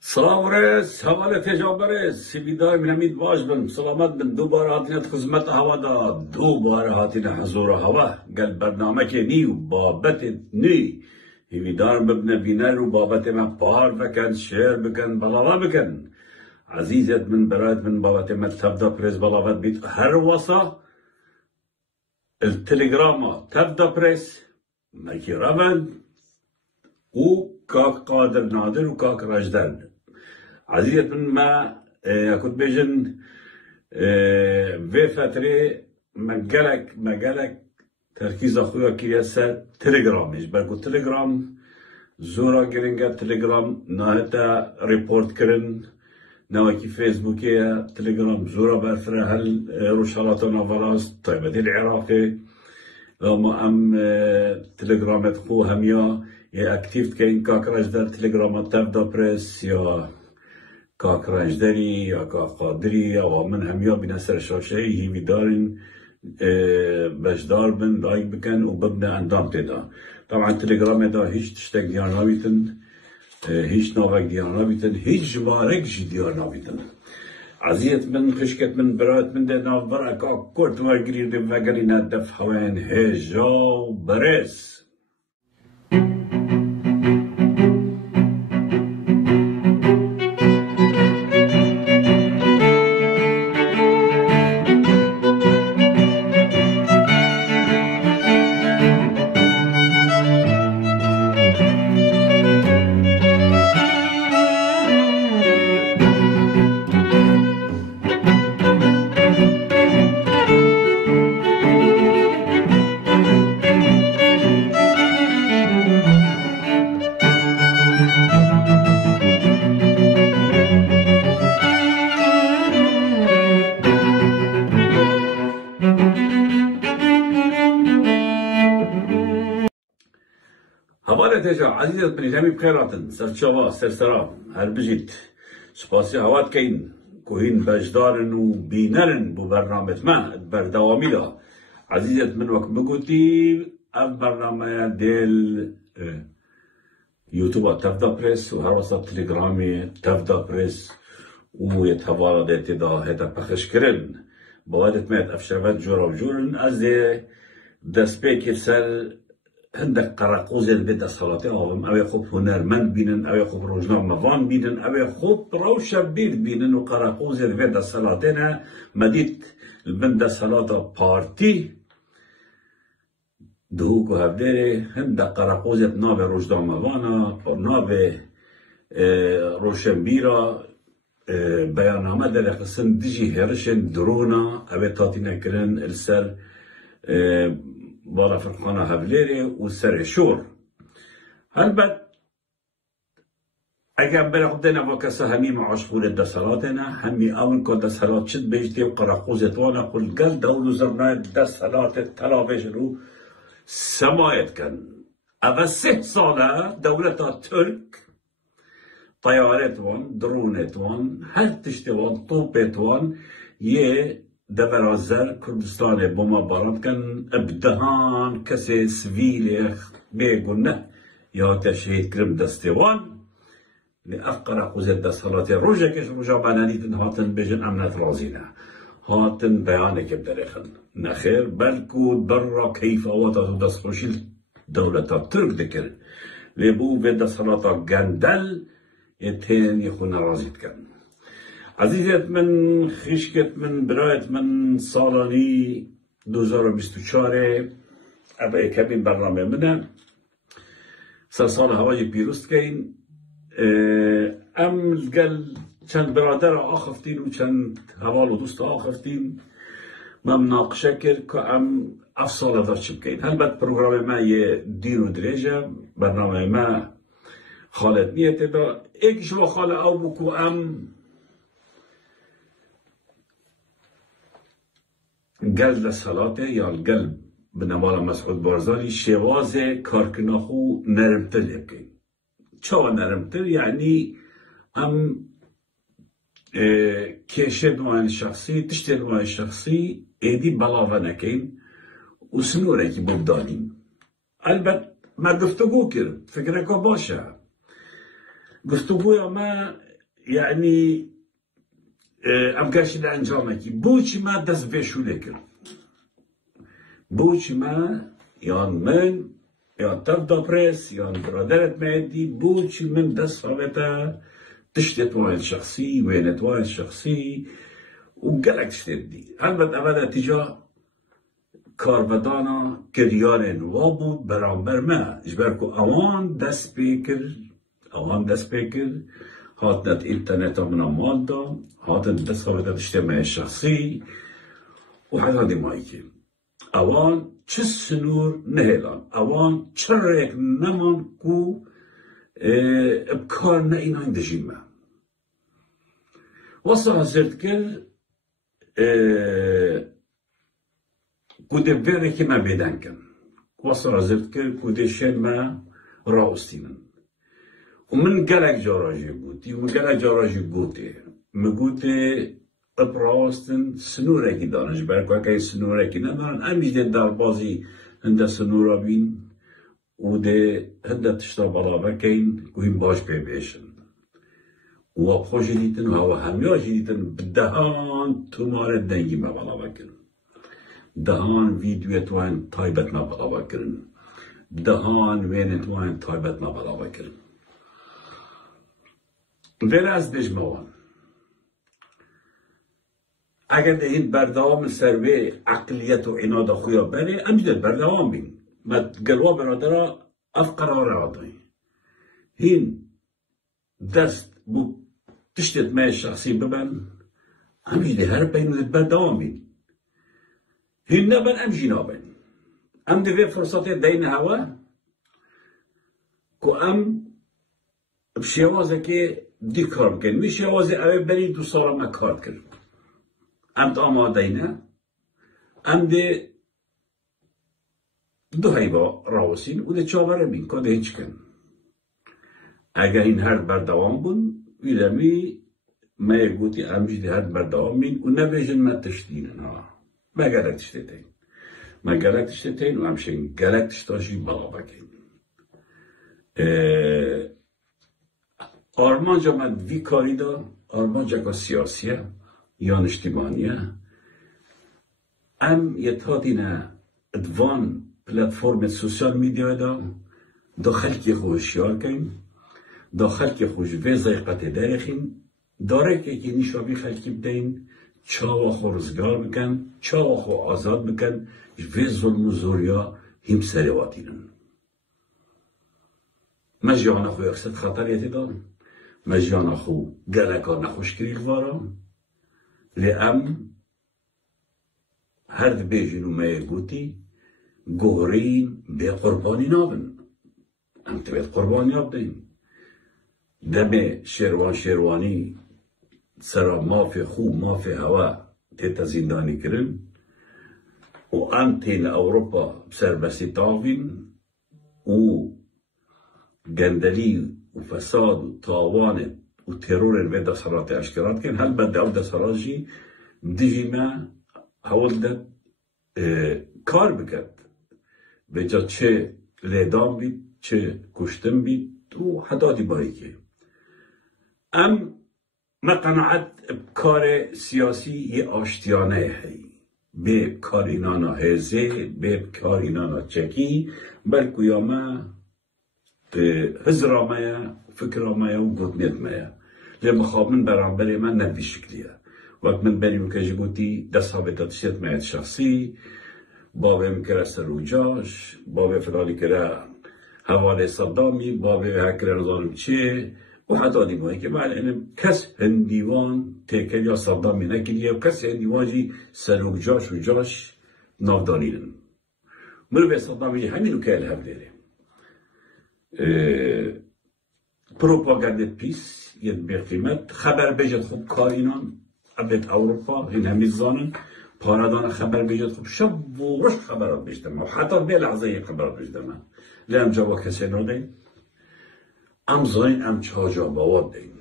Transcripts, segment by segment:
صاورس حوالة تجابرس سبيداي من امید باش بن سلامت بن دوباره هاتین خدمت هوا دا دوباره هاتین حضور هوا قال برنامه که نیو بابت نی هیویدار ببنه بینر و بابت ما پار بکن شیر بکن بلاوه بکن عزیزت من برایت من بابت ما تبدا پریس بلاوت بیت هر واسا التليجراما تبدا بريس مكي رمن وكاك قادر نادر وكاك راجدان عزيزة من ما كنت بيجن في فترة مقالك تركيز أخويا كياسة تليجرام إيش بقول تليجرام زورا جرينجا تليجرام نهايتا ريبورت كرن نواكي فيسبوكية تليجرام زورا بأفرا هل روشالاتنا فراس طيبة العراقي لما تليجرامات خو هميا يا اكتيف كاين كاك راجدار تليجرامات تبدا بريس يا كاك راجداري يا كاك قادري يا من هميا بنسر شاشي هي بدارن باش داربن لايك بكن وببدا اندام تدا طبعا تليجرام دا هيش تشتاق دياناويتن هيش نوفك دياناويتن هيش جوارك جي دياناويتن عزيت من خشكت من برات من دنا بركة كورت وقريب بمقالينا دف حوين هجا بريس حواله تجا عزيزة بني جميع بخيراتن سرشوا سرسرا هل بجيت سپاسی هوات كين كوهين بجدارن و بينرن بو برنامج ما بردوامي دا عزيزة من وقت بقولتي اف برنامج ديل يوتيوب تفدا بريس و هر وسط تليجرامي تفدا بريس و يتحوالا ديتي دا هيدا بخش كرن بوادت ميت افشاوات جورا و جورن از دست بيكي سر هندك قراقوز البيت الصلاتين أو يخوب هنرمند بينن أو يخوب روجنا مفان بينن أو يخوب روشة بينن وقراقوز البيت الصلاتين مديت البند الصلاة بارتي دهوكو هفديري هندك قراقوز نابي روجنا مفانا نابي روشنبيرا بيانامه در قسم ديجي هرشن درونا أو تاتينا كرن السر بالا فرقانا هفليري والسر شور هلبت اگر برقدنا وكسا همي معاش قول دسالاتنا همي اون كو دسالات شد بيجتي وقراقوزتوانا قل قل دولو زرنا دسالات التلافيش رو سمايت كان اما 6 سالة دولة ترك طيارتوان درونتوان هر تشتوان طوبتوان يه دبرازر كردستان بوما بارد كان ابدهان كسي سفيلي بيقولنا يا تشهيد كرم دستوان لأقرأ قوزت دستالاتي روجا كش روجا بانانيتن هاتن بيجن امنات رازينا هاتن بيانك بدرخن نخير بلكو برا كيف اواتاتو دستوشيل دولة ترك دكر لبو في دستالاتا قندل يتين يخون رازيت كان عزیزت من خشکت من برایت من سالانی 2024 ابا کمی برنامه منه سال هوای پیروست کین ام گل چند برادر آخفتین و چند حوال و دوست آخفتین من مناقشه کرد که ام افصال دار چی بکین البته پروگرام ما یه دیر و دریجه برنامه ما خالت نیته دا ایک شما خاله او بکو ام قلب الصلاة يا القلب بنمال مسعود بارزاني شواز كاركناخو نرمتل يبكي شو نرمتل يعني ام كيشة دوان الشخصي تشتري دوان الشخصي ايدي بلاوة نكين وسنورة كي ببدانين البت ما قفتقو كرم فكرة باشا قفتقو يا ما يعني ام گشت انجام کی بوچ ما دست بشوله کرد بوچ ما یان من یان تف دا پرس یان برادرت مهدی بوچ من دست فاوتا تشتت وين شخصي وينت وين شخصي وقالك تشتدي البته اولا تجاه کاربدانا کریان نوابو برانبر ما جبرکو اوان دست بکر هاتنت اینترنت من مال دا هاتن دست خواهد اجتماعی شخصی و حدا دیمایی که اوان چه سنور نهلان اوان چرا یک نمان کو بکار نه این این دجیمه واسه حضرت کر کوده بره که من بیدن کن واسه حضرت کر کوده شن من راستینن و من گلک جاراجی بودی و من گلک جاراجی بوده مگوده ابراستن سنوره کی دانش برکو که سنوره کی ندارن امیده در بازی هنده سنورا بین و ده هنده تشتا بالا بکین کوین باش بیشن و خوشی دیتن و هوا همیاشی دیتن بدهان توماره دنگی ما بالا بکن دهان ویدیو توان تایبت ما بالا بکن دهان وین توان تایبت ما بالا بکن ولی از دجموان اگر ده این بردوام سروی عقلیت و عناد خویا بره امجد بردوام بین ما گلوا برادرها اف قرار آدایی هین دست بو تشتت ما شخصی ببن امجد هر بین بردوام بین هین نبن امجی نابن ام دوی فرصت دین هوا که ام بشیوازه که دی کار بکن می شیوازه اوه بری 2 سال ما کار کرد ام تا آماده اینه ام ده دو هیوا راوسین و ده چاوره بین که ده هیچ کن اگه این هر بردوام بون ویلمی ما یکوتی امجی ده هر بردوام بین و نبیجن ما تشتینن ها ما گلک تشتین ما گلک تشتین و همشین گلک تشتاشی بالا بکن آرمانجا من وی کاری دا آرمانجا که سیاسیه یا اجتماعیه ام یتادینه ادوان پلتفرم سوشال میدیا دا خلکی خوشیار کن دا خلکی خوش ویزای قطع دارخین داره که نیشابی خلکی بدین چاوا خو روزگار بکن چاوا خو آزاد بکن ویز ظلم و زوریا هم سریواتینن مجانا خو یکست خطریتی دارم مجانا خو گلکا نخوشگریل وارم لام هر بیجن و مای گوتی گهرین به قربانی نابن ام تبید قربانی نابدین دم شیروانی سرا مافی خو مافی هوا تیتا زندانی کرن و ام تین اوروپا بسر بسی تاوین و گندلی و فساد و تاوان و ترور به دستورات اشکرات کن هل بعد او دستورات جی دیجی ما حول داد کار بکرد به جا چه لیدام بید چه کشتن بید و حدادی بایی که ام ما قناعت کار سیاسی یه آشتیانه هی به کار اینانا هزه به کار اینانا چکی بلکه یا ما هزر آمایا فکر آمایا و گرد مایا لما خواب من برانبری من نبی شکلیه وقت من بریم که جبوتی دست ها به تدشیت مایت شخصی بابه مکره سروجاش بابه فلالی کره حواله صدامی بابه هکره نظارم چه و حتی دیمایی که بعد اینم کس هندیوان تکل یا صدامی نکلیه و کس هندیوانجی سروجاش و جاش نافدانیدن منو به صدامی همینو که الهب دیره پروپاگاندت پیس ید به قیمت خبر بجد خوب کار اینان ابد اوروپا این همیز زانن پاردان خبر بجد خوب شب و روش خبرات بجدم و حتی به لحظه یک خبرات بجدم لیم جوا کسی نادین ام زاین ام چاجا باواد دین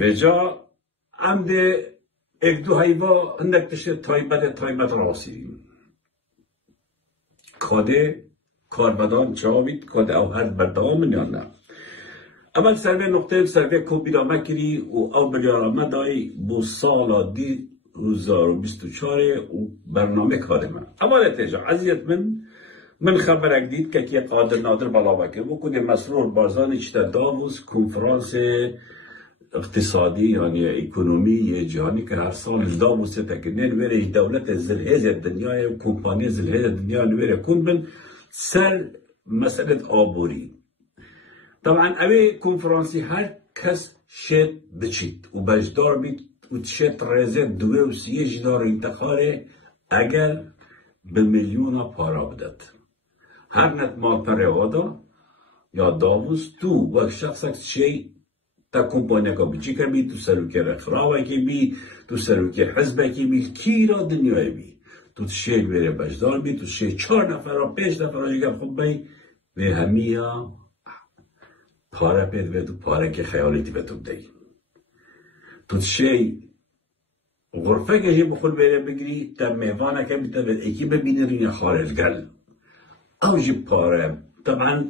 و جا ام ده ایک دو هیوا هندک تشه تایبت راسیدیم کاده کاربدان چاوید کاده او هر بردام یا نه اول سروی نقطه سروی کوبیلا مکری و او بلیارا مدای بو سالا 2024 و برنامه کارمه. اول تیجا عزیزت من خبرك ديت كي قادر نادر بلاوكي وكود مسرور بارزاني شتا دافوس كونفرانس اقتصادي يعني ايكونومي جهاني كهر سال دافوس تكنين ويري دولة الزلهيز الدنيا وكومباني الزلهيز الدنيا ويري كون من سر مسألة آبوري. طبعا اوي كونفرانسي هر كس شت بچيت وبجدار بيت وتشت رزت دوه و سيه جدار انتخاره اگر بالمليون پارا بدت. هر نت مال پروادا یا داووس تو وقت شخصك شيء تا كومبانيا کا بچی کبی تو سروکی رخراوه کی بی تو سروکی حزبه کی بی کی را دنیای بی تو شیل بره بجدار بی تو شیل 4 نفر 5 نفر یکم خوب بی و همیا پاره پید و تو پاره که خیالیتی به تو بدهی تو شیل غرفه که جی بخول بره بگیری تا میوانه که بیتا به ایکی ببینی رین خارج گل او جی پاره طبعا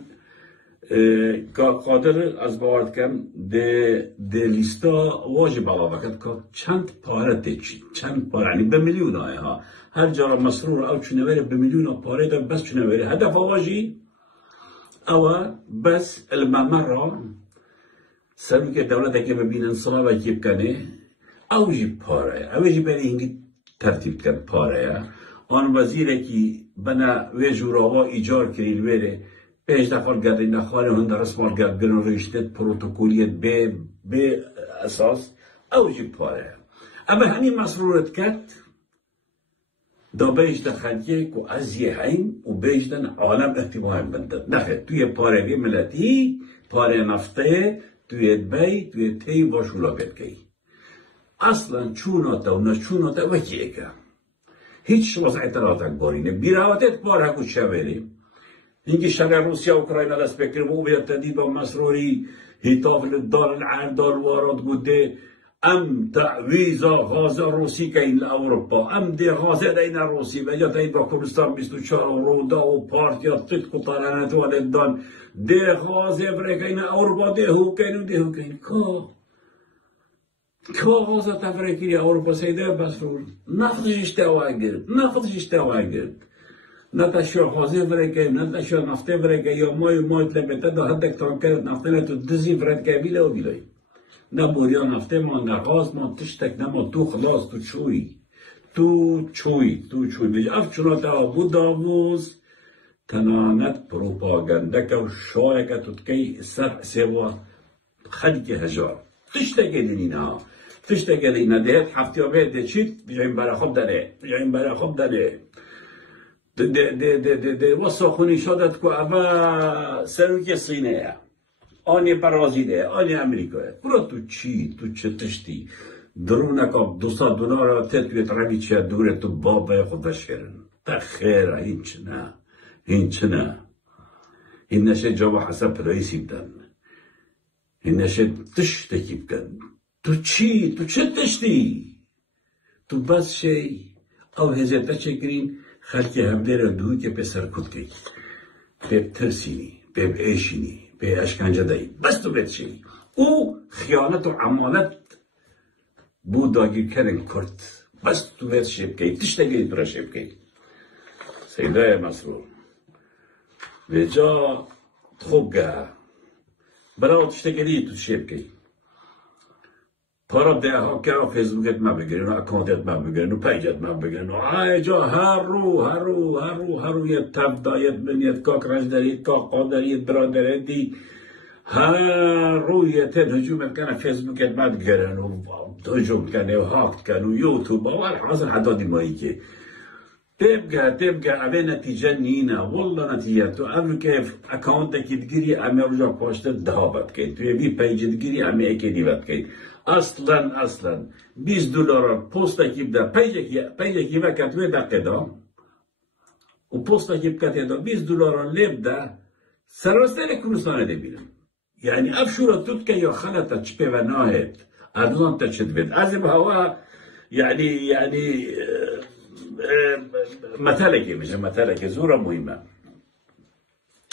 قادر از باورد کم ده لیستا واجب علاوه کرد که چند پاره تیچی چند پاره یعنی به میلیون ها هر جا مسرور او چونه وره به میلیون پاره ده بس چونه وره هدف واجی او بس الممر سروی که دولت که ببینن صلابه که بکنه او جی پاره او جی بری هنگی ترتیب کن پاره آن وزیره که بنا وی جوراوا ایجار کرید وره 5 دفعه گردین خاله هند رسمال گردن رشته پروتکولیت به اساس اوجی پاره اما همین مسرورت کرد دا بیشتر خلقه که از یه هیم و بیشتر عالم احتمال بندد نخه توی پاره ملتی پاره نفته توی بی توی تی و شورا بدگی اصلا چوناتا و نچوناتا وکیه که هیچ وضع اعتراض بارینه بیراوتت پاره کچ شویریم اینکه شرع روسیه و اوکراین دست بکر و بیاد تدید با مسروری هیتاف للدار العردار وارد گوده ام تعویزا غازه روسی که این اوروپا ام دی غازه دین روسی و یا تایید با کردستان 24 و رودا و پارتیا تدک و طالانت و لدان دی غازه برای که این اوروپا دیهو کن که غازه تفرکی اوروپا سیده بسرور نفتش اشتوا گرد نتاشو غازه برای نتاشو نفته برای یا مای تلبته دا هدک تان کرد نفته نتو دزی برد که بیله و بیله نه بوریا نفته ما نه غاز ما تشتک نه ما تو خلاص تو چوی بیجا اف چوناتا بود داووز تنانت پروپاگنده که و شای که تدکی سوا خلق هجار تشتک دینا دهت هفته ها بید چید بیجایم برای خوب داره ده واسه شدت که اول سروی صینه آنی برازیله آنی امریکا برو تو چه تشتی درونه که $200 تتویت روی چه دوره تو بابای خودش کرن تا خیره این چه نه این نشه جواب حسب رئیسی بدن این نشه تشتکی بکن تو چه تشتی تو بس شی او هزیتا چکرین خلقی همده را دوی که پسر کد که به ترسینی به ایشینی به اشکنجه دایی بس تو بید شی او خیانت و عمالت بود داگیر کرن کرد بس تو بید شی بکی تشتگی برا شی بکی سیده مسرور به جا خوگه برای تشتگی تو شی بکی پارا ده ها که فیسبوکت ما بگیرن و اکانتت ما بگیرن و پیجت ما بگیرن و آیجا هر رو یه تبدایت بنیت کاک رجدریت کاک قادریت برادریتی هر رو یه تن هجومت کنه فیسبوکت ما بگیرن و هجوم کنه و هاکت کنه و یوتیوب و حاضر حدادی مایی که تبقى اوه نتیجه نینه والله نتیجه تو اول که اکانت که دگیری امی رو جا پاشتر دهابت کن توی بی پیج دگیری امی اکی دیوت کن اصلا $20 پوستا کی بده پیج کی وقت توی دقیقه دا و پوستا کی بکته دا $20 لیب ده سراسر کروسانه ده بیرم یعنی افشورا توت که یا خلطه چپه و ناهد ادلان تا چد بید از این هوا یعنی مثلا که زورا مهمه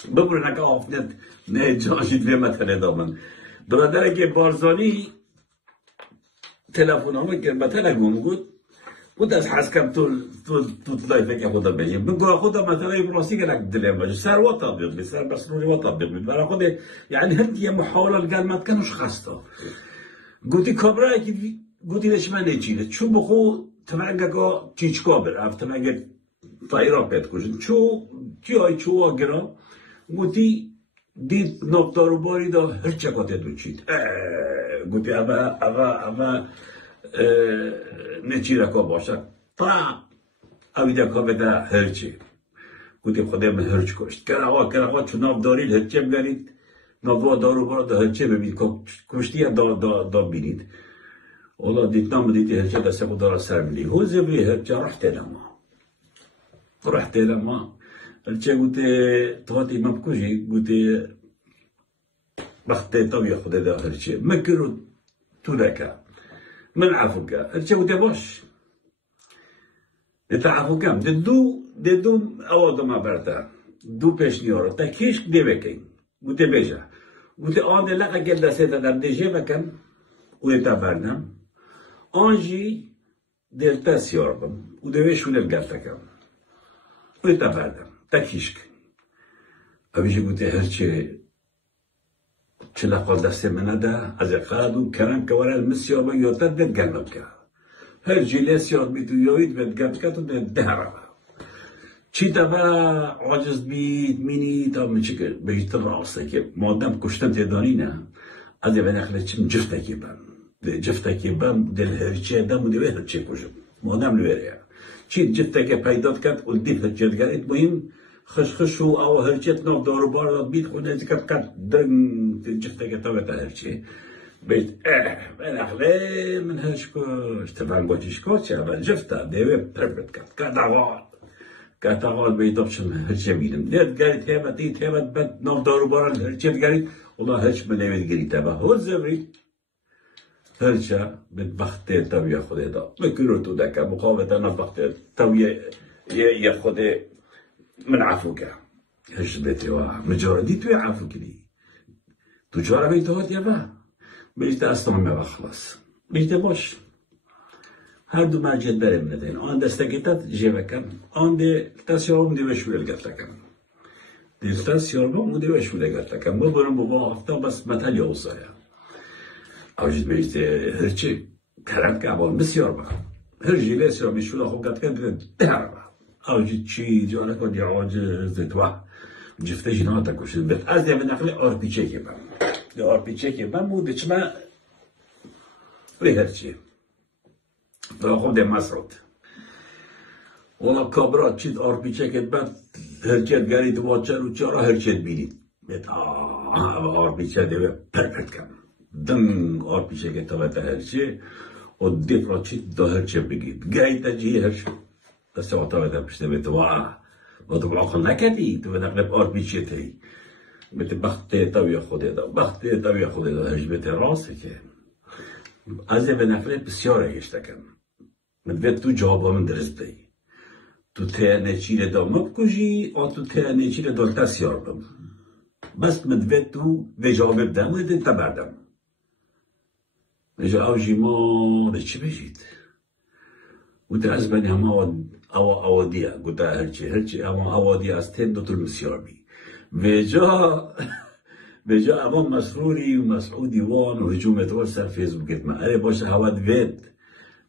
ببرنك آفنت نه جاشید به مثل دامن برادر که بارزانی تلفن همه که مثلا بود از حس کم تو لایف که خدا بگیم بگو خدا مثلا براستی که لک دلم باشه سر و طابق بی سر بسروری و طابق بی برای خود یعنی هر یه محاوله الگل مد کنوش خسته گوتی کابرای که گوتی لش من نچیده چون بخو تمنگه که چیچ کابر افت تمنگه طایرا پید کشن چو آگرا گوتی دید نقطارو باری دا هرچه کاته دو چید گوتی اما نچیره که باشه تا اویده که بده هرچه گوتی خودم هرچ کشت کرقا چون ناف دارید هرچه بگرید نافوا دارو بارا دا هرچه ببینید کشتی دا بینید اولا دید نام دیدی هرچه دسته خود دارا سر میدی حوزه بی هرچه رحت لما هرچه گوتی تواتي ما بكوجي قلت بختي طبيعي خذ هذا هرشي مكرو تولكا من عفوك هرشي قلت باش نتعفو كم ددو أوضو ما برتا دو پیش نیارو تا کیش دیوکن قلت بيجا قلت آن لقا جدا سيدا دم ديجي بكم ويتا بردم آنجي دلتا سياربم ودويش ولل قلتكم ويتا بردم تا کیشک أبيجي قلت هرشي چلا قال دست منه ده از قادو کرم که ورال مسیار یوتر دد گندم که هر جلیس یاد بیتو یوید بد گند که تو ده را چی دبا عاجز بید مینی تا میشه که بیت راسته که مادم کشتم تدانی نه از به نخله چیم جفته کی بام دل هرچه دم و دیوه هرچه کشم مادم لویره چی جفته که پیدات کرد اول دیت هرچه گرید مهم خش و او هرچت نو دارو بار بید خونه زکات کات دن جفته که تابت هرچی بیت من اخلی من هرچ کش تفهم گوشش کش اول جفته دیوه پرفت کات آقاد بیت آبشم هرچی بیدم نیت گرید هیبت بد نو دارو بار هرچت گرید والله هرچ من نمید گرید تبا هوزه بید هرچه بد بخته تاویه خوده دا بکرو تو دکه مقاومتا نبخته تاویه یه خوده من عفوك هش بيتي مجردي توي عفوك دي تجارة بيتوات يابا بيجت أصلا ما بخلص بيجت باش هادو ما جد برم ندين آن دستكتات جيبكم آن دي تاسيوم دي وشويل قتلكم دي تاسيوم دي وشويل قتلكم ببرم بابا أفتا بس مثل يوصايا أوجد بيجت هرشي كلام كعبان بسيار بقى هرجي بسيار بيشولا خو قتلكم دهربا اوجی چی جاله کردی عاجز تو جفته جناتا کشید بس از دیگه نخله آرپیچه که بام آرپیچه که بام بود چما هرچی برای خود مسعود ولی کابرات چید آرپیچه که بعد هرچت گرید و چرا چرا هرچت بینید بس آرپیچه دیگه پرفکت کم دن آرپیچه که توات هرچی و دیفرات چید دو هرچه بگید گاهی تجی هرچی بس تعتقد بشته بتوعه وتبعقل نكدي تبنقلب أربيشتي بتبختي طوي خودي ده بختي طوي خودي ده هجبتي راسك از بنقلب بسیاره يشتكم مدبت تو جوابا من درستی تو تیانه چیره دا مبکجی و تو تیانه چیره دا تسیار بم بس مدبت تو و جواب بدم و دن تبردم نجا او جیما ده چی بجید و ده از بنی همه اوادیه گوته هرچی اما اوادیه از تین دوتر مسیار بی به جا اما مسروری و مسعودی وان و هجومت وار سر فیسبوکت ما اره باشه هواد وید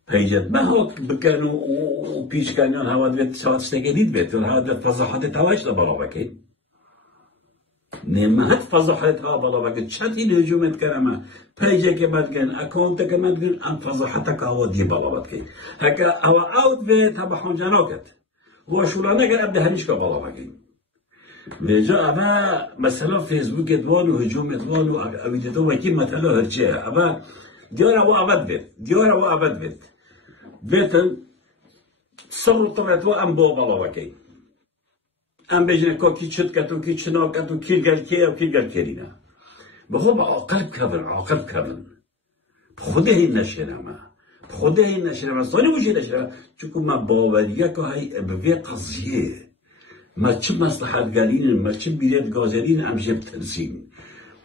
پیجت ما هاک بکن و پیش کنیان هواد وید شاید شتگedید بید و هواد وید فضاحت هواش لبالا بکید نمهت فضاحت ها بالا بکید چند این هجومت کرمه پیجه که مدگن اکانت که مدگن ام فضاحت که هوادی بالا بکید هکا هوا اوت وید هوا حنجاناکت و شولانه گر ابده همیش که بالا بکید وجا اما مثلا فیسبوک دوان و هجوم دوان و اویدتو وکی مثلا هرچیه اما دیار او عبد بید بیتن صبر طبعت و ام با بالا وکی ام بجنه که کی چد کتو کی چنا کتو کی گل کی و کی گل کرینا بخوب عاقل کردن خود این نشینم سانی بوشی نشینم چون ما باوریه که های به قضیه ما چه مصلحت گرین ما چه بیرد گازرین همشه بترسین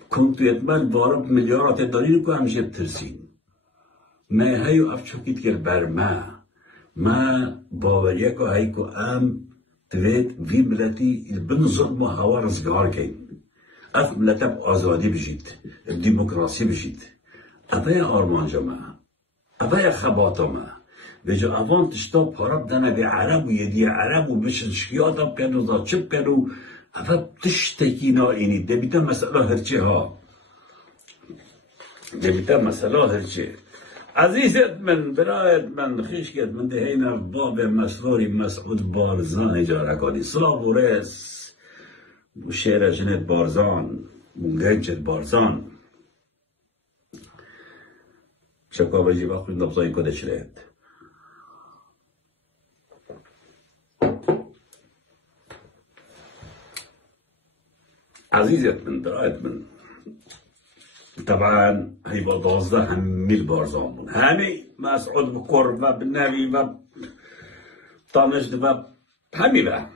كنت يتمال بارب مليارات الدولار كو همشه بترسين ما هيو أفشوكيت كير برما ما باوريكو هيكو تويت في ملتي بنظلمو هوا رزقار كين اف ملتب آزادي بجيت الديمقراطي بجيت أبايا آرمان جماعة أبايا خباطة ما بيجا أفان تشتاب هرب دانا بعرب ويدي عرب وبششكياتا بكانو ذا چب كانو أفا بتشتكينا إني دبيتا مسألة هرچه ها دبيتا مسألة هرچه عزيزت من برايت من خيشكت من دهينا باب مسروري مسعود بارزان اجاره كاني صلاة ورئيس وشيرة جنت بارزان ومجنجت بارزان شكوى بجي باقي نبضاي كده شريت عزيزت من برايت من طبعا هيبقى دوزده همي البارزان بون همي مسعود بقرب بالنبي طانش دبا همي بقى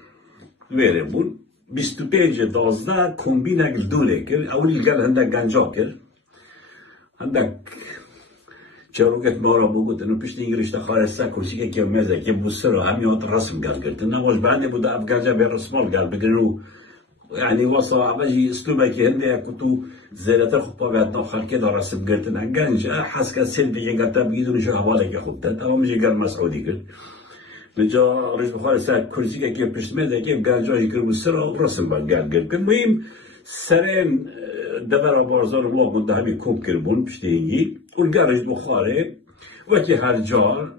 ويري بون 25 دوزده كومبينا دوله كر اولي قال عندك گنجا كر عندك چاروكت مارا بوگوت انو پشت انگلیش خارسته کرسی که مزه که بوسر رو همی هات رسم قال قلت نواش بعدني بودا اف گنجا بالرسمال قال بقرنو يعني وصا بجي اسلوبك هندي كنتو زيادة خطبة بعد ناخر كده رسم قلت انا جانج حس كسل بيجي قلت بيدون شو حوالك يا خطة تمام مجي قال مسعودي قلت نجا رئيس بخاري ساعة كرسي كيف بشتمه كيف جانجا يكرم السرعة ورسم قال قلت المهم سرين دبر بارزان الله من ده همي كوب كربون بشتيجي والقال رئيس بخاري وكي هالجار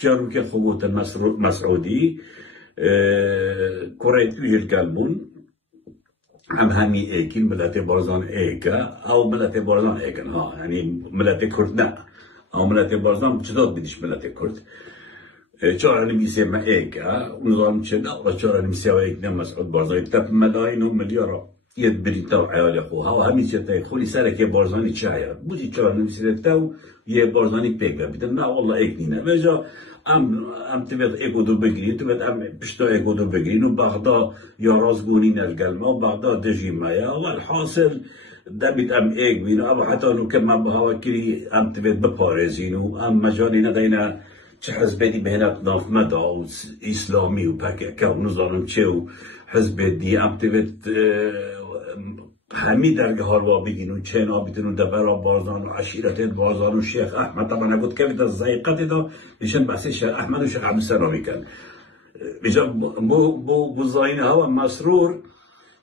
جارو كي خبوت المسعودي كوريت ويجي القلبون همي ايكين ملاتي بارزان ايكا او ملاتي بارزان ايكن ها يعني ملاتي كردنا او ملاتي بارزان بجداد بديش ملاتي كرد چهار نمیسیما ايكا ونظام چدا و چهار نمیسیما ايكنا مسعود بارزان تب مداين و مليارا يد بريتا و عيال اخوها و همي چتا خولي سرك بارزاني چايا بودي چهار نمیسیما تاو يه بارزاني بيگا بدن نا والله ايكنينا وجا ام تبيت ايكودو بگرين تبيت ام بشتا ايكودو بگرين و بعدا يا رازگونين القلمة و بعدا دجي مايا والحاصل دبيت ام ايك بينو ابو حتى انو كما بهوا كري ام تبيت بپارزينو ام مجالينا دينا چه حزبي بهناك ناف مدى و اسلامي و پاكا و نظام چه و حزب دي ام تبيت همي درجه هاروا بگینو چه نابیتونو دبرا بارزان و عشیرت بارزان و شیخ احمد طبعا اگود که بیت از زیقت دا میشن بحث شیخ احمد و شیخ عبدالسلام میکن بیجا بو زاین هوا مسرور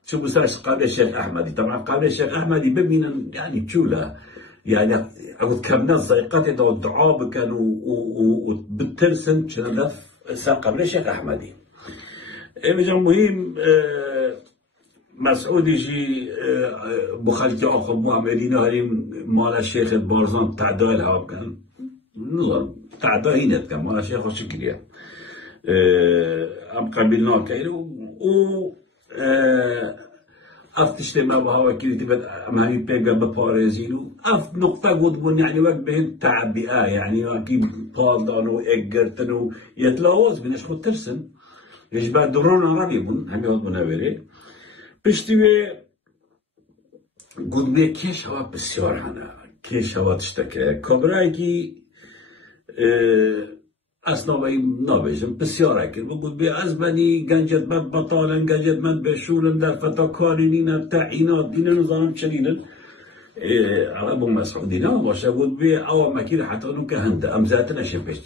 شو بسرش قبل الشيخ احمدي طبعا قبل الشيخ احمدي ببين يعني تشولا يعني اقول كم ناس زيقات دا الدعاء كانوا وبالترسم شنو سال قبل الشيخ احمدي بيجا مهم مسعود يجي بخلتي اخو معمرين هريم مال الشيخ البارزان تعداء الهاب كان نظام تعداء هينت كان مال الشيخ شكريا ام قبلنا كاين و افتشت ما بها وكيل تبت امامي بيجا بباريزينو اف نقطه قد بن يعني وقت بين تعبئه يعني وكي بادانو اجرتنو يتلاوز بنش خد ترسم يشبه درون عربي بن هم يقول مناوري بشتوي قد بي كيش هوا بسيار هنا كيش هوا تشتكي كبراي كي اصلا باي نابجم بسيار اكل بقول بي ازبني گنجت بد بطالن گنجت من بشولن در فتا کارینین تعیینات دین نظام چنین عرب مسعودینا باشه بود بي او مكير حتى انو كهند امزات نشه بيش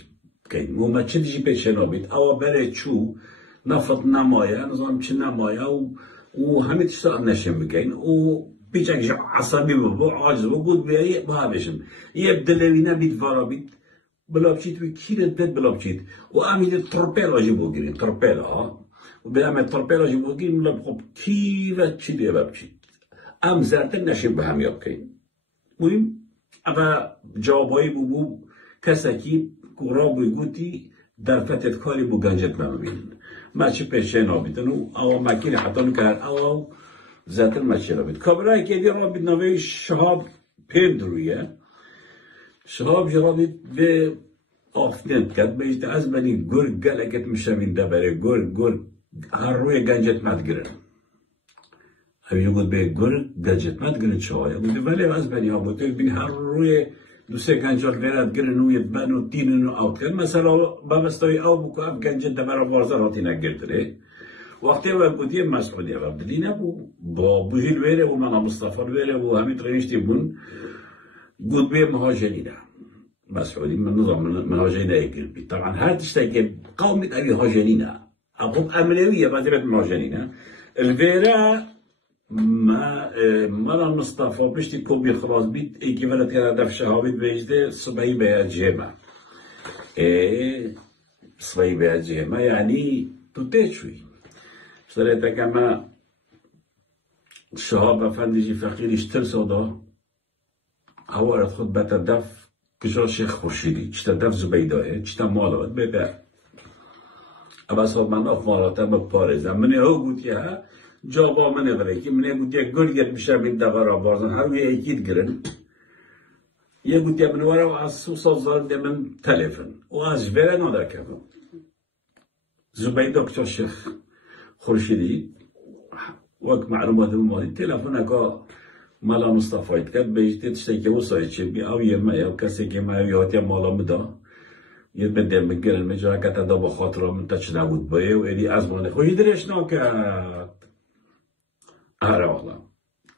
كاين مو ما تشدي بيش نابيت او بري تشو نفط نمايا نظام چ نمايا و همه تشتغل نشم بكين و بيجاك عصبي ببو عاجز وقود بي بهابشم يبدلوينا بيت فارابيت بلا بشيت وكيل دد بلا بشيت وامي التربيلا جيبو جرين تربيلا وبيعمل التربيلا جيبو جرين ولا بخب كيف تشيل بلا بشيت ام زرتن نشم بهم يبكين مهم اما جوابای بو کسکی قراب يقولي در فتت کاری بو گنجت مبین ما چه پیشه نابیدن او مکین حتی نکرد او زرتن ما چه نابید کابرای که دی رابید نوی شهاب پیندرویه شهاب جرابید به آفتند کرد بیشتر از منی گرگ گلکت میشمین دبره گرگ هر روی گنجت مدگرن همیشه گود به گرگ گنجت مدگرن شاید گود ولی از بنی ها بود بین هر روی دوسته گنجات غیرت گرن و یدبن و تینن و آوت کن مثلا بمستوی او بکو اف گنجت دمرا بارزان هاتی نگرده وقتی اول گودی مسعودی اول بدی نبو با بوهیل ویره و منا مصطفى ویره و همین تغیشتی بون گود به مهاجرینه مسعودی من نظام مهاجرینه ایگر بی طبعا هر تشتاق قومي أبي هاجرينا أقوم أمريوية بعدين مهاجرينا الفيرا ما مصطفى بشتي كوبي خلاص بيت إيكي فلت كذا دف شهابي بيجده صبي بيجيما صبي بيجيما يعني تتشوي اشتريتها كما الشهاب أفندي فقير اشتر صدا هو خد بتدف كشار شيخ خورشيدي اشتدف زبيداه اشتا مالات بيبقى بس خب من آفمالاته بپارزم من او گوتی ها جابا من غره که من گوتی گل گرد بشه بین دقیقا بارزن هر وی ایکید گرن یه گوتی من وره و از سو سازان ده من تلفن و از بره ناده کردم زبیده کشار شیخ خورشیدی وقت معلومات مالی تلفن اکا مالا مصطفى کرد بیشتی تشتکی و سایه چه بی او یه یا کسی که ما یاتی مالا مدا یه بده میگرن میجا که تا با خاطرم تچ نبود بایه و ایدی از من خویی درش نکرد آره والا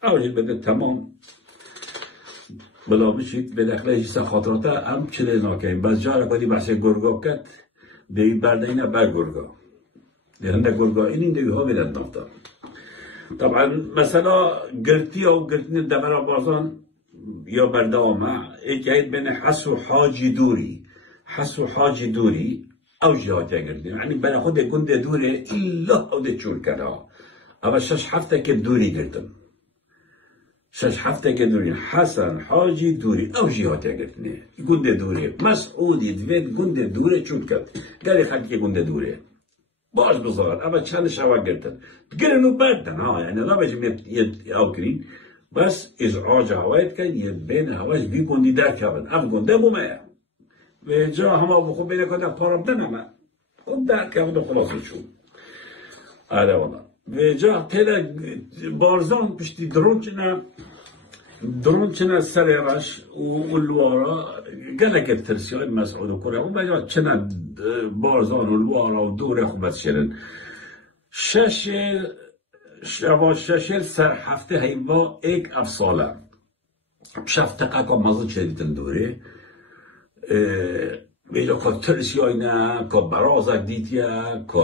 اولی بده تمام بلا بشید به داخل هیچ خاطرات هم چیزی نکنیم بس جا کدی بحث گرگا کرد دیگه برده اینه بر گرگا دیگه گرگا این دیگه ها میدن نفتا طبعا مثلا گرتی او گرتنی دمرا بازان یا بردامه ایک بین حس و حاجی دوری حس و حاجی دوری او جهات گردیم یعنی برای خود گنده دوره ایلا او ده چور کرده اما 6 هفته که دوری گردم 6 هفته که دوری حسن حاجی دوری او جهات گردیم گنده دوره مسعودی دوید گنده دوره چور کرد گلی خلقی گنده دوره باز بزار اما چند شوا گردن گرنو بردن ها یعنی لا بجیم او کرین بس ازعاج هوایت کن یه بین هواش بی گندی در کبن اف گنده بومه و جا همه بخون بینه کنه پارم دنمه خب در کبن و خلاصی شون آره والا و جا تیلا بارزان پشتی درون چنه سر راش و الوارا گلک ترسیال مسعود و کره و بجا چنه بارزان و الوارا و دوره خوبت شرن شش سر هفته هیوا ایک افساله شفته قاقا مزد شدیدن دوره بیجا که ترسیای نه که برازک دیتیا که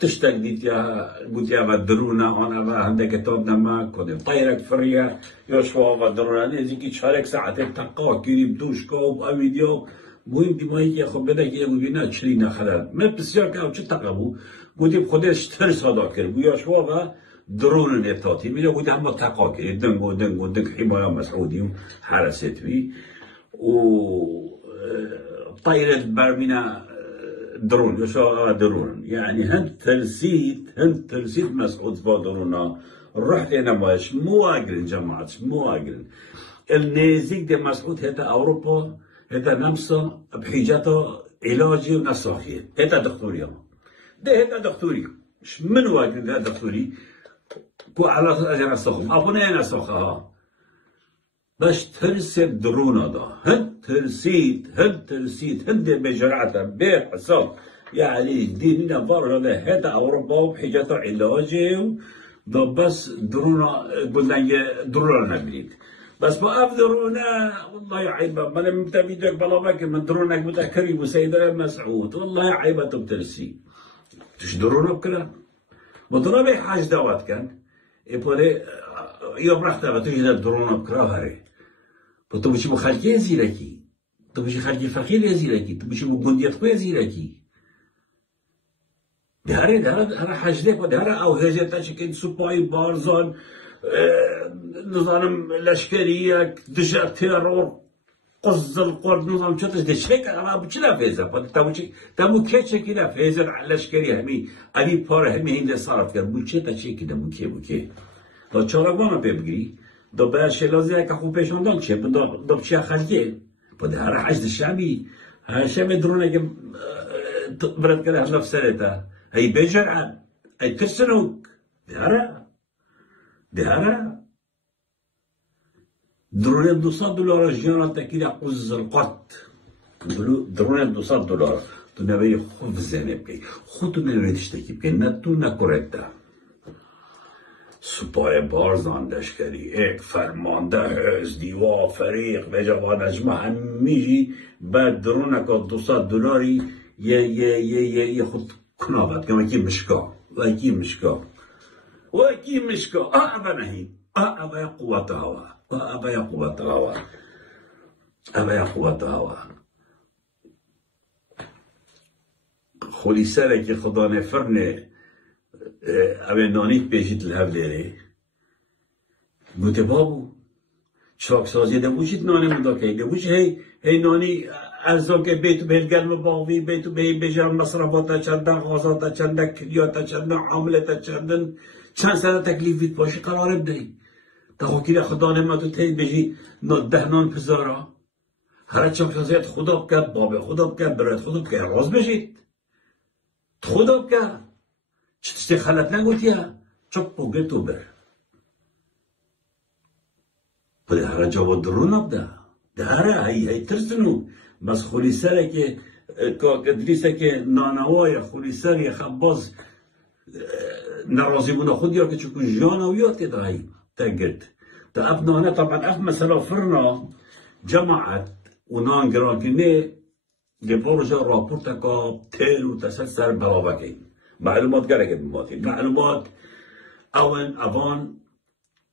تشتک دیتیا گوتیا و درونه آنه و هنده کتاب نما که طیرک فریه یا شوا و درونه نیزی که 4 ساعته تقا گیریم دوشکا و اویدیو مهم دیمایی که خب بده که گویی نه چلی نخلد من بسیار که او چه تقا بو گویی خودش ترس ادا کرد گویا شوا و درون نتاتی میره گویی همه تقا کرد دنگ حمایه مسعودی و حرست وی و طيرة برمينا درون يشاء درون يعني هند ترسيد مسعود فادرونا رحت انا ماش مو اجرن جماعة مو اجرن النازك دي مسعود هتا اوروبا هتا نمسا بحيجاتا علاجي ونساخية هتا دكتوري ده هتا دكتوري من واجرن هتا دكتوري كو على اجر نساخهم ابونا نساخها باش ترسد درونا دا هند ترسيد هند بجرعته بير حساب يعني ديننا فارغ له هذا أوروبا وبحاجته علاجي دا بس درونا قلنا درونا نبيد بس بقف درونا والله عيبة ما لم تبيدك بلا باكر من درونك متكري وسيدة مسعود والله عيبة تبترسي تش درونا بكره مدرونا بحاج دوات كان يبغى يوم رحت بتوجد درونا بكره هري تو بچی با خرجی زیرکی تو بچی خرجی فقیر زیرکی تو بچی با گندیت خوی زیرکی داره حجله و داره او هجت تشکن سپای بارزان نظام لشکریه دجا ترور قزل قرد نظام چطور دشک اما بچی نفیزه تامو که چکی نفیزه لشکریه همی علی پاره همی هنده صرف کرد بچه تا چکی ده بوکه تا چارگانو پی بگیری دو بر شلازی که خوب پیشاندان چه دو چه خرجه بده هر حشد شعبی هر شب درونه که برد کرده هنف سرته هی بجرعن ای ترسنوک دهره درون $200 جیانا تکیل قوز القط درون $200 تو نوی خود زنه بکی خود تو نوی تشتکی بکی نه تو نکورکتا سپاه بارزان لشکری ایک فرمانده هز دیوا فریق و جوان اجمع همیجی بعد درون اکا $200 یه خود کناوت که وکی مشکا اوه نهید اوه قوت هوا خولی سره که خدا نفرنه اوه نانیت پیشید الهفلره گوته بابو چاکسازی دبوشید نانه مدا که دبوش هی نانی ارزا که بیتو بهل گرم باوی بیتو بهل بجرم مصرفاتا چندن غازاتا چندن کلیاتا چندن عاملتا چندن چند سنه تکلیفیت باشی قرار بدهی تا خوکی خدا نمتو تید بجی دهنان پزارا هر چاکسازیت خدا بکرد بابه خدا بکرد برایت خدا بکرد راز بشید خدا بکرد چطستی خلط نگوتیا چک پوگه تو بر بده هر جواب درون ابده ده هر هی ترسنو بس خولی سره که دریسه که نانوای خولی سر خباز نرازی بونه خود یا که چکو جانویات دایی تگرد تا اف نانه طبعا اف مثلا فرنا جماعت و نان گران کنه گبار جا راپورت که تیل و تسلسل بلاوه که معلومات گره که بماتی معلومات اوان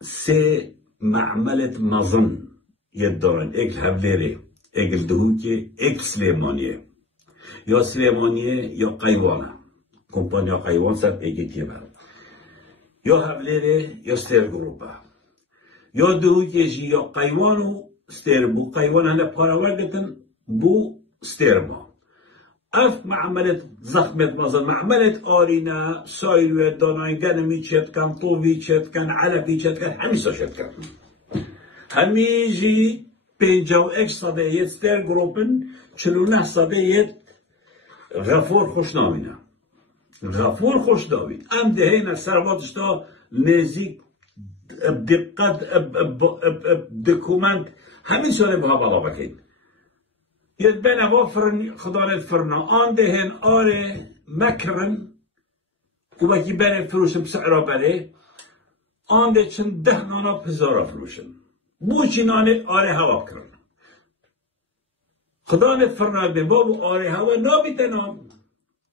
سه معملت مظن يدارن اكل هفليري اكل دهوكي اكل سليمانية يا سليمانية يا قيوانة كومبانيا قيوان سب اكل تيبا يا هفليري يا ستير جروبا يا دهوكي جي يا قيوانو ستير بو قيوان هنا بقراوغتن بو ستير ما اف معملت زخمت مازن معملت آرينا سايلوه داناين گنمي چت كان طوفي چت كان علفي چت كان هميسا چت كان همیجی 51% ستر گروپن 49% غفور خوشنامینه غفور خوشنامین ام دهین سرواتش تا نزیک بدقت دکومنت همین ساله بها بالا بکن یه بنا فرن خدا فرنا آن دهین آره مکرن و بکی بره فروشن بسعرا بره آن ده چند 10 نانا پزارا فروشن بوچی نانه آره هوا کرن خدا نفرنا به بابو آره هوا نابیت نام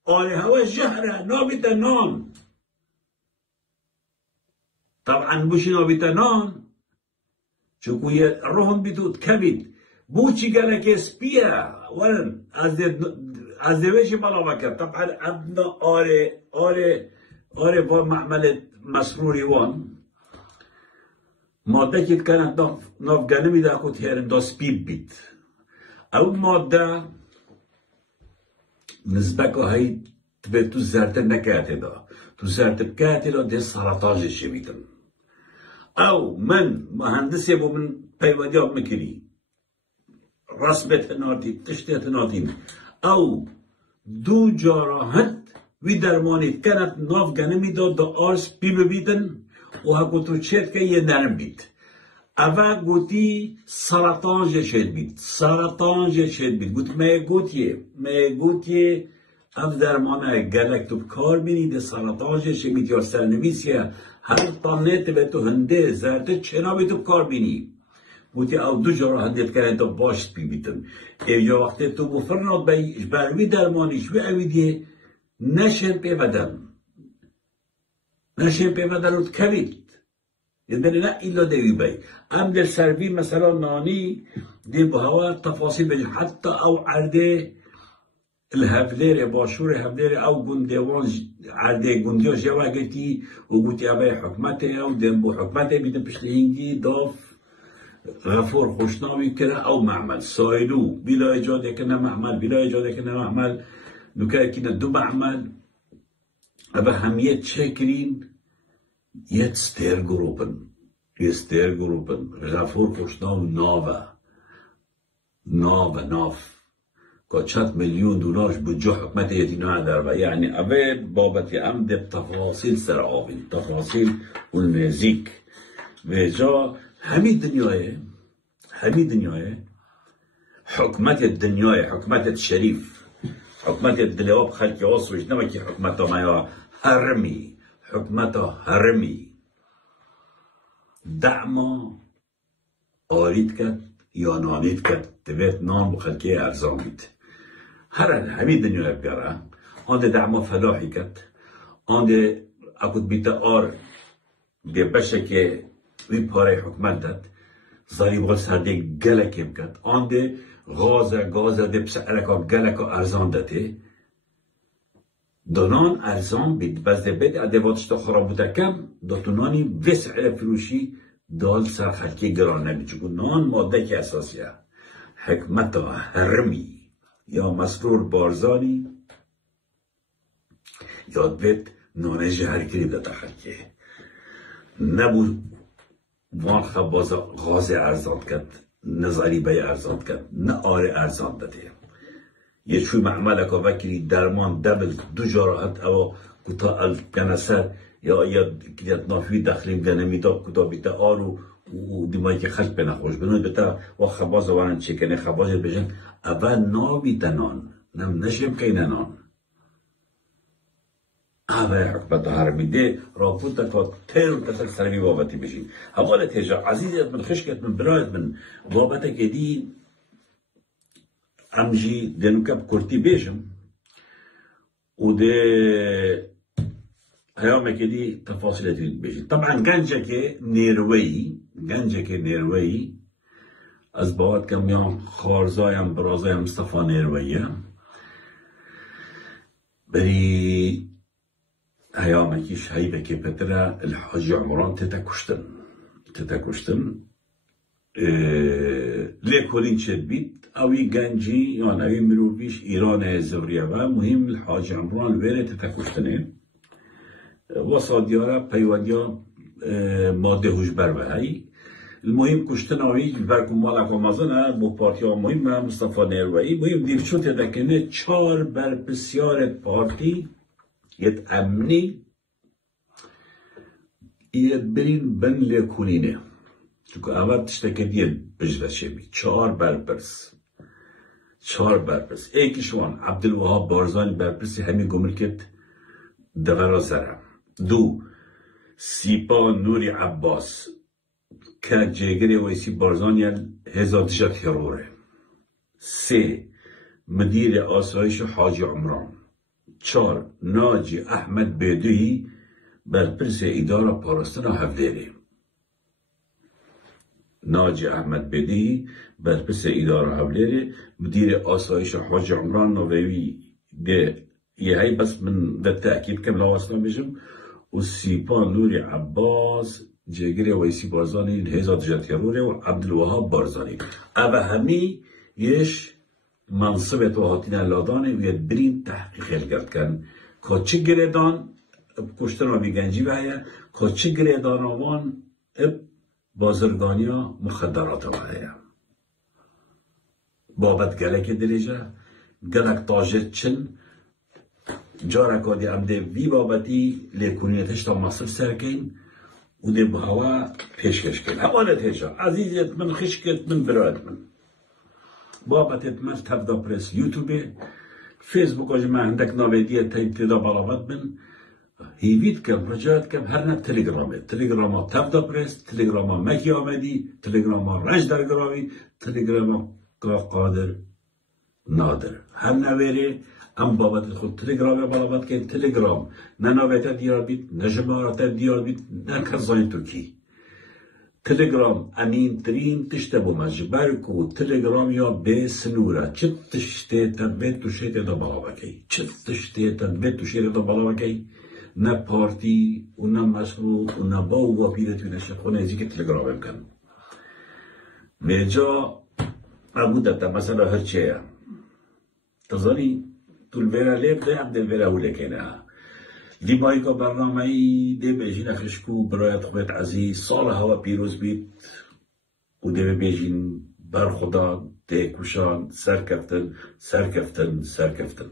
آره هوا جهره نابیت نام طبعا بوچی نابیت نام چون یه روحم بیدود کبید بوچی گله که سپیه ولن از دویشی بالا بکر طبعا ابنا آره با معمل مسروری وان ماده که کنند ناف گنمی دا کت هرن دا سپیب بید او ماده نزبک های تبه تو زرده نکاته دا تو زرده بکاته دا ده سرطاجش بیدن او من مهندسی بو من پیوادی آب مکری رسمت ناتی تشتیت ناتی او دو جاراحت وی درمانید کنند ناف گنمی دا آر سپیب بیدن و ها گوتو چید که یه نرم بید اوه گوتی سرطان جشید بید گوت مه گوتیه اف درمانه گلک تو بکار بینید سرطان جشید بید یا سرنویسیه هر تانیت به تو هنده زرده چنا بید تو بکار بینی گوتی او دو جا را هندید کنن تو باش بیتن یا وقتی تو بفرناد بروی درمانیش و اویدیه نشن پیودن رو کبید یعنی نه ایلا دیوی بای ام در سروی مثلا نانی دی به هوا تفاصیل بجن حتی او عرده الهفلیر باشور هفلیر او گندوان عرده گندیا جوا گتی و گوتی اوی حکمته او دنبو حکمته بیدن پشتی هنگی داف غفور خوشنامی کرده او معمل سایلو بلا اجاده کنه معمل نکه کنه دو معمل aber haben jetzt Chekrin, jetzt der Gruppen, Gafur Kushnov Nova, که $100 میلیون بودجه حکمت یتینا در و یعنی اوه بابت عمد تفاصیل سر آوین تفاصیل اون نزیک و جا همی دنیای حکمت دنیای حکمت شریف حکمت دلیاب خلقی آسوش نمکی حکمت ما هرمی حکمت هرمی دعما آرید کد یا نانید کد دوید نان بخلقی ارزان بید همی دنیای بیاره آنده دعما فلاحی کد آنده اکود بیت آر ده بشه که وی پاره حکمت داد زاری بغل سرده گلکی بکد آنده غازه ده بسعرکا گلکا ارزان داده دانان ارزان بید بزده بید ادواتش تا خراب بوده کم داتونانی وسع فروشی دال سر خلکی گران نبید چون نان ماده که اساسیه حکمت هرمی یا مسرور بارزانی یاد بید نانه جهر کریم داده خلکی نبود وان خباز غاز ارزان کرد نظری بی ارزان کرد نه آره ارزان داده یه چوی معمل که وکیلی درمان دبل دو جاراحت او کتا الکنسر یا کلیت نافی داخلیم گنمی دا کتا بیتا آرو و دیمایی که خلق به نخوش بنود بیتا و خباز وانن چکنه خباز بجن اول نابی تنان نشیم که نان اوه حکمت هرمی ده راپون تکا تیر و تسل سرمی بابتی بشین حوالت هجا عزیزیت من خشکت من برایت من بابتا که دی امجی دنو کب کرتی بیشم و ده هیامه که دی تفاصیلتی بیشین طبعا گنجه که نیروی از باید کم یام خارزایم برازایم مصطفى نیرویه بری هیامه کیش هیبه که پتره الحاج عمران تتکشتن لیکولین چد بید اوی گنجی یا اوی مروبیش ایران زوریه و مهم الحاج عمران ویره تتکشتنه و صادیاره پیوندیا ماده هوش بر وحی المهم کشتن اوی برکو مالک آمازنه بو پارتیا مهم مصطفى نیروی مهم دیر چون تدکنه 4 بر بسیار پارتی یت امنی یت برین بن لیکولینه چون اول تشتکه دیه بجرشه بی 4 برپرس ایکیشوان عبدالوهاب بارزانی برپرسی همین گمرکت دغرا سره 2 سیپا نوری عباس که جگری ویسی بارزانی هزار تجا تروره 3 مدیر آسایش حاج عمران 4 ناجی احمد بیدوی برپرس اداره پاراستان هفدیره ناجی احمد بدی برپرس اداره هفدیره مدیر آسایش حاج عمران نووی ده یه های بس من ده تأکید کم لواسنا بشم و سیپا نوری عباس جگری ویسی بارزانی هزار جاتیروره و عبدالوهاب بارزانی اوه همی یش منصبت و هاتین اللادانه و یه برین تحقیق کرد کن که چه گریدان کشتن و بیگنجی بهیه که چه گریدان آوان بازرگانیا مخدرات بهیه بابت گلک دلیجه گلک تاجر چن جارکا دی امده وی بابتی لیکونیتش تا مصرف سرکین و دی بهوا پیشکش کن حوالت هجا عزیزیت من خشکت من برایت من بابتت من تفدا پرس یوتیوبه فیسبوک آجی من هندک ناویدیه تا ابتدا بلاوت من هیوید کم رجایت کم هر نه تلگرام تفدا پرس تلگرام مکی آمدی تلگرام رنج درگراوی تلگرام قادر نادر هر نویره ام بابت خود تلگرام بلاوت که تلگرام نه ناویتا دیار بید نه جماعتا دیار بید نه کزاین تو کی تلگرام امین ترین تشته بو مجبر کو تلگرام یا به سنوره چه تشته تنبیت تو شیطه دا بالا بکی نه پارتی و نه مشروع و نه باو و پیرت و نشه خونه ازی که تلگرام بکن میجا عبودتا مثلا هر چیه تظنی طول ویرا لیب ده عبد الویرا هو لکنه دیمایی که برنامه ای ده بیجین اخشکو برایت خوبت عزیز سال هوا پیروز بید و ده بیجین برخودان، تێکوشان، سەرکەفتن، سەرکەفتن، سەرکەفتن.